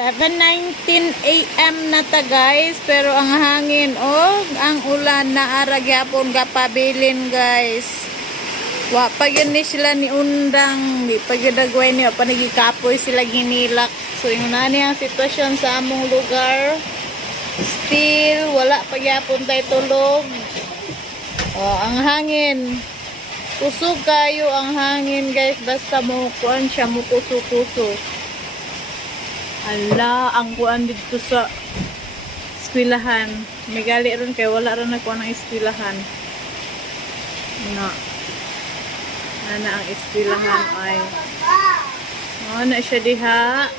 7:19 AM na ta guys, pero ang hangin ang ulan na ara gyapon gapabilin guys. Wa pa gyud ni sila ni undang, di pa gyud dagway ni pa nagikapoy sila ginilak. So yung nani ang sitwasyon sa among lugar. Still wala pa gyapon tay tulog. Ang hangin. Kusog kayo ang hangin guys, basta mo kuan siya mo kuso-kuso. Ala, ang kuan dito sa eskwelahan. May gali ron kay wala ron nagkuan ng eskwelahan. Na ang eskwelahan ay. Na siya diha.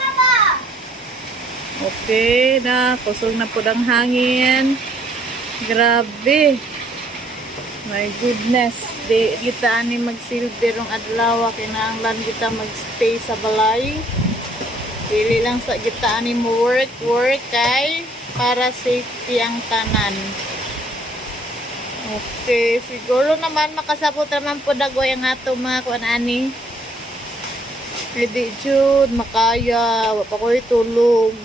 Okay na, kusog na pud ang hangin. Grabe. My goodness. Di kita ani magsilbi rong adlaw kinahanglan kita magstay sa balay. Dili lang sa kita ani mo work kay para safety ang tanan. Okay, siguro naman makasabot naman po dagoy ang ato mga kuan ani. Hindi jud makaya, wa pa koy tulog.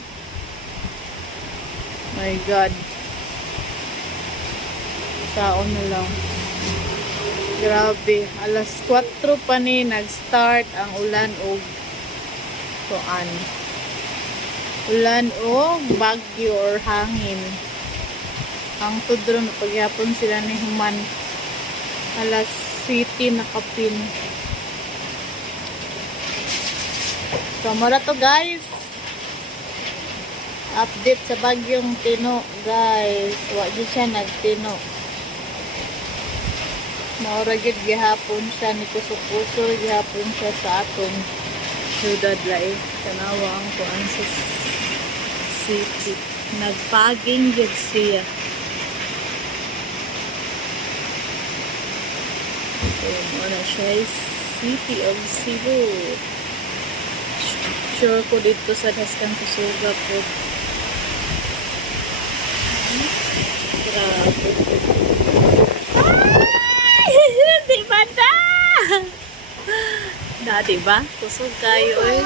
My God. Saon na lang. Grabe, alas 4 pa ni nag-start ang ulan og kuan. Ulan o bagyo or hangin. Ang tudro na pagyapon sila ni human alas 7 na kapin. So mura to guys. Update sa bagyong Tino guys. Wa gyud siya nagtino. Maura gyud gihapon siya ni kusog-kusog gihapon siya sa atong syudad lae. Tanawa ang kuan sa city. Nagpaging gyud siya. Muna siya City of Cebu. Sure ko dito sa Daskang Kusuga po. Grabe. Ay! Diba na? Diba? Kusog kayo eh.